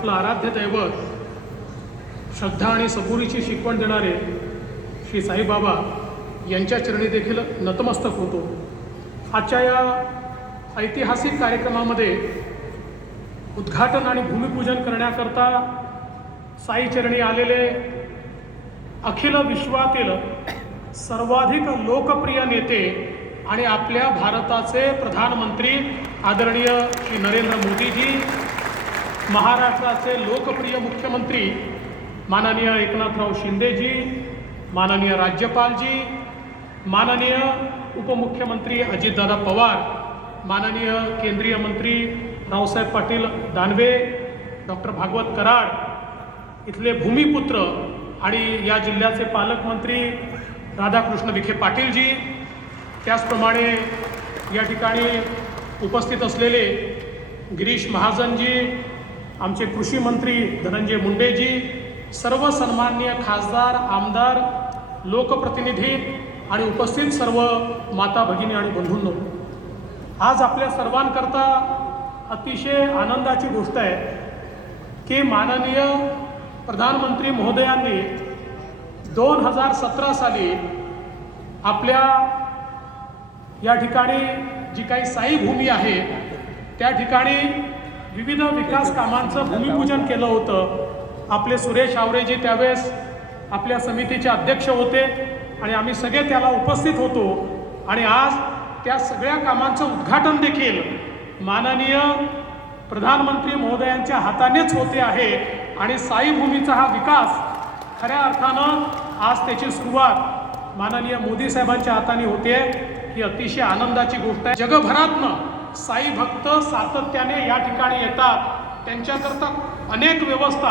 आपलं आराध्य दैवत, श्रद्धा आणि सबुरीची शिकवण देणारे श्री साईबाबा यांच्या चरणी देखील नतमस्तक होतो। आजच्या या ऐतिहासिक कार्यक्रमामध्ये उद्घाटन आणि भूमिपूजन करण्याकरता साई चरणी आलेले अखिल विश्वातील सर्वाधिक लोकप्रिय नेते आणि आपल्या भारताचे प्रधानमंत्री आदरणीय श्री नरेंद्र मोदीजी, महाराष्ट्राचे लोकप्रिय मुख्यमंत्री माननीय एकनाथराव शिंदेजी, माननीय राज्यपालजी, माननीय उपमुख्यमंत्री अजितदादा पवार, माननीय केंद्रीय मंत्री रावसाहेब पाटील दानवे, डॉक्टर भागवत कराड, इथले भूमिपुत्र आणि या जिल्ह्याचे पालकमंत्री राधाकृष्ण विखे पाटीलजी, त्याचप्रमाणे या ठिकाणी उपस्थित असलेले गिरीश महाजनजी, आमचे कृषी मंत्री धनंजय मुंडेजी, सर्व सन्माननीय खासदार, आमदार, लोकप्रतिनिधी आणि उपस्थित सर्व माता भगिनी आणि बंधूंनो, आज आपल्या सर्वांकरता अतिशय आनंदाची गोष्ट आहे की माननीय प्रधानमंत्री महोदयांनी 2017 साली आपल्या या ठिकाणी जी काही साई भूमी आहे त्या ठिकाणी विविध विकास कामांचं भूमिपूजन केलं होतं। आपले सुरेश आवरेजी त्यावेळेस आपल्या समितीचे अध्यक्ष होते आणि आम्ही सगळे त्याला उपस्थित होतो आणि आज त्या सगळ्या कामांचं उद्घाटन देखील माननीय प्रधानमंत्री महोदयांच्या हातानेच होते आहे आणि साई भूमीचा हा विकास खऱ्या अर्थानं आज त्याची सुरुवात माननीय मोदी साहेबांच्या हाताने होते। ही अतिशय आनंदाची गोष्ट आहे। जगभरातनं साई भक्त सातत्याने या ठिकाणी येतात, त्यांच्याकरता अनेक व्यवस्था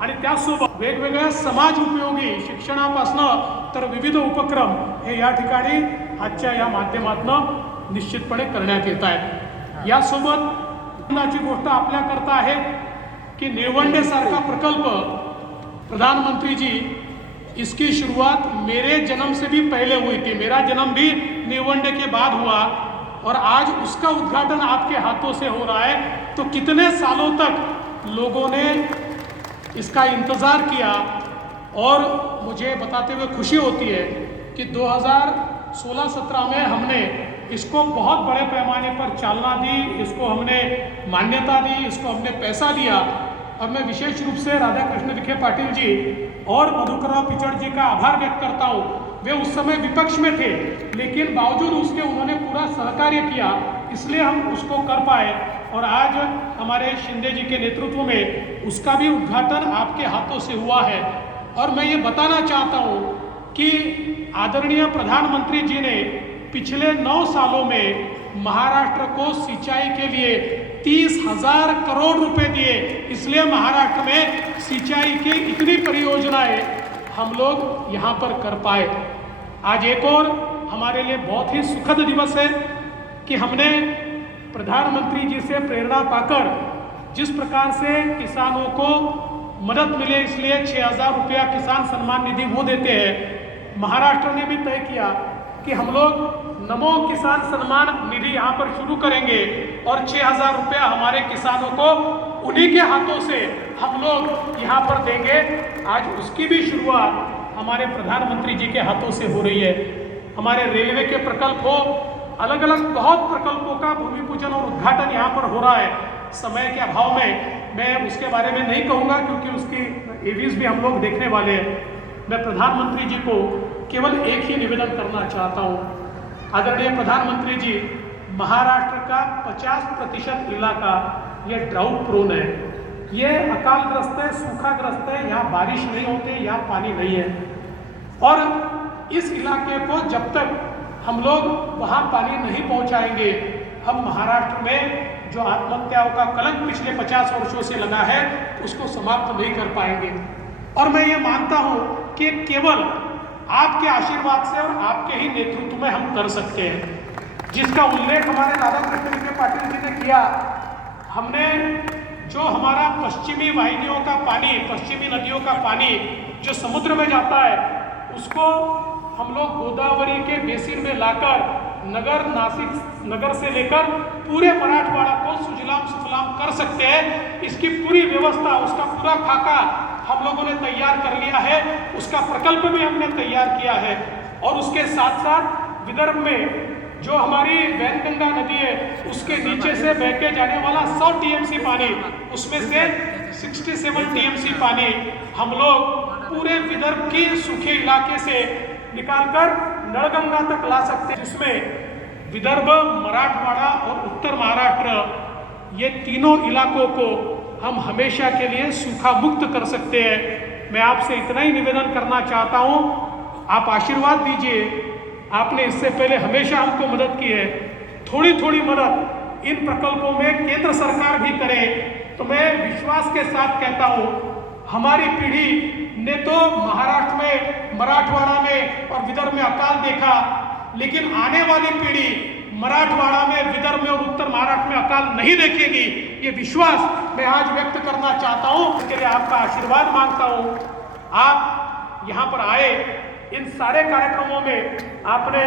आणि त्यासोबत वेगवेगळ्या समाज उपयोगी शिक्षणापासनं तर विविध उपक्रम हे या ठिकाणी आजच्या या माध्यमातून निश्चितपणे करण्यात येत आहेत। यासोबत आनंदाची गोष्ट आपल्याकरता आहे की निळवंडेसारखा प्रकल्प प्रधानमंत्री जी, इसकी शुरुआत मेरे जन्म से भी पहले हुई थी। मेरा जन्म भी निळवंडे के बाद हुआ और आज उसका उद्घाटन आपके हाथों से हो रहा है। तो कितने सालों तक लोगों ने इसका इंतज़ार किया और मुझे बताते हुए खुशी होती है कि 2016-17 में हमने इसको बहुत बड़े पैमाने पर चालना दी, इसको हमने मान्यता दी, इसको हमने पैसा दिया। और मैं विशेष रूप से राधाकृष्ण विखे पाटिल जी और मधुकरराव पिचड़ जी का आभार व्यक्त करता हूँ। वे उस समय विपक्ष में थे लेकिन बावजूद उसके उन्होंने पूरा सहकार्य किया, इसलिए हम उसको कर पाए और आज हमारे शिंदे जी के नेतृत्व में उसका भी उद्घाटन आपके हाथों से हुआ है। और मैं ये बताना चाहता हूँ कि आदरणीय प्रधानमंत्री जी ने पिछले 9 सालों में महाराष्ट्र को सिंचाई के लिए 30,000 करोड़ रुपए दिए, इसलिए महाराष्ट्र में सिंचाई की इतनी परियोजनाएं हम लोग यहाँ पर कर पाए। आज एक और हमारे लिए बहुत ही सुखद दिवस है कि हमने प्रधानमंत्री जी से प्रेरणा पाकर जिस प्रकार से किसानों को मदद मिले, इसलिए 6,000 रुपया किसान सम्मान निधि वो देते हैं। महाराष्ट्र ने भी तय किया कि हम लोग नमो किसान सम्मान निधि यहाँ पर शुरू करेंगे और 6,000 रुपया हमारे किसानों को उन्हीं के हाथों से हम लोग यहाँ पर देंगे। आज उसकी भी शुरुआत हमारे प्रधानमंत्री जी के हाथों से हो रही है। हमारे रेलवे के प्रकल्प हो, अलग अलग बहुत प्रकल्पों का भूमिपूजन और उद्घाटन यहाँ पर हो रहा है। समय के अभाव में मैं उसके बारे में नहीं कहूँगा क्योंकि उसकी एवीज भी हम लोग देखने वाले हैं। मैं प्रधानमंत्री जी को केवल एक ही निवेदन करना चाहता हूँ। आदरणीय प्रधानमंत्री जी, महाराष्ट्र का 50% इलाका ये ड्राउट प्रोन है, ये अकालग्रस्त है, सूखाग्रस्त है, यहाँ बारिश नहीं होती, यहाँ पानी नहीं है। और इस इलाके को जब तक हम लोग वहाँ पानी नहीं पहुँचाएंगे, हम महाराष्ट्र में जो आत्महत्याओं का कलंक पिछले 50 वर्षों से लगा है उसको समाप्त नहीं कर पाएंगे। और मैं ये मानता हूँ कि केवल आपके आशीर्वाद से और आपके ही नेतृत्व में हम कर सकते हैं, जिसका उल्लेख हमारे राधाकृष्ण विखे पाटिल जी ने किया। हमने जो हमारा पश्चिमी वाहिनियों का पानी, पश्चिमी नदियों का पानी जो समुद्र में जाता है, उसको हम लोग गोदावरी के बेसिन में लाकर नगर नासिक नगर से लेकर पूरे मराठवाड़ा को सुजलाम सुफलाम कर सकते हैं, इसकी पूरी व्यवस्था, उसका पूरा खाका हम लोगों ने तैयार कर लिया है, उसका प्रकल्प भी हमने तैयार किया है। और उसके साथ साथ विदर्भ में जो हमारी वैनगंगा नदी है उसके नीचे से बह के जाने वाला 100 टीएमसी पानी, उसमें से 67 टीएमसी पानी हम लोग पूरे विदर्भ के सूखे इलाके से निकालकर नलगंगा तक ला सकते हैं, जिसमें विदर्भ, मराठवाड़ा और उत्तर महाराष्ट्र, ये तीनों इलाकों को हम हमेशा के लिए सूखा मुक्त कर सकते हैं। मैं आपसे इतना ही निवेदन करना चाहता हूँ, आप आशीर्वाद दीजिए। आपने इससे पहले हमेशा हमको मदद की है, थोड़ी थोड़ी मदद इन प्रकल्पों में केंद्र सरकार भी करे। तो मैं विश्वास के साथ कहता हूँ, हमारी पीढ़ी ने तो महाराष्ट्र में, मराठवाड़ा में और विदर्भ में अकाल देखा, लेकिन आने वाली पीढ़ी मराठवाड़ा में, विदर्भ में और उत्तर महाराष्ट्र में अकाल नहीं देखेगी। ये विश्वास मैं आज व्यक्त करना चाहता हूँ, इसके लिए आपका आशीर्वाद मांगता हूँ। आप यहाँ पर आए, इन सारे कार्यक्रमों में आपने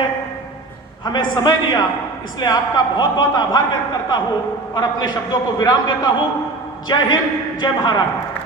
हमें समय दिया, इसलिए आपका बहुत बहुत आभार व्यक्त करता हूँ और अपने शब्दों को विराम देता हूँ। जय हिंद, जय महाराष्ट्र।